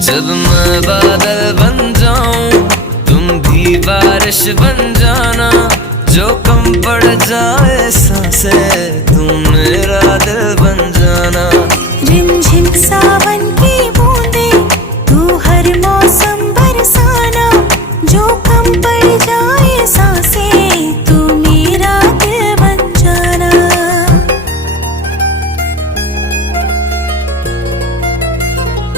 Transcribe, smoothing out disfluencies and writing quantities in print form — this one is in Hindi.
जब मैं बादल बन जाऊं तुम भी बारिश बन जाना, जो कम पड़ जाए सांसें तुम मेरा दिल बन जाना। रिमझिम सावन की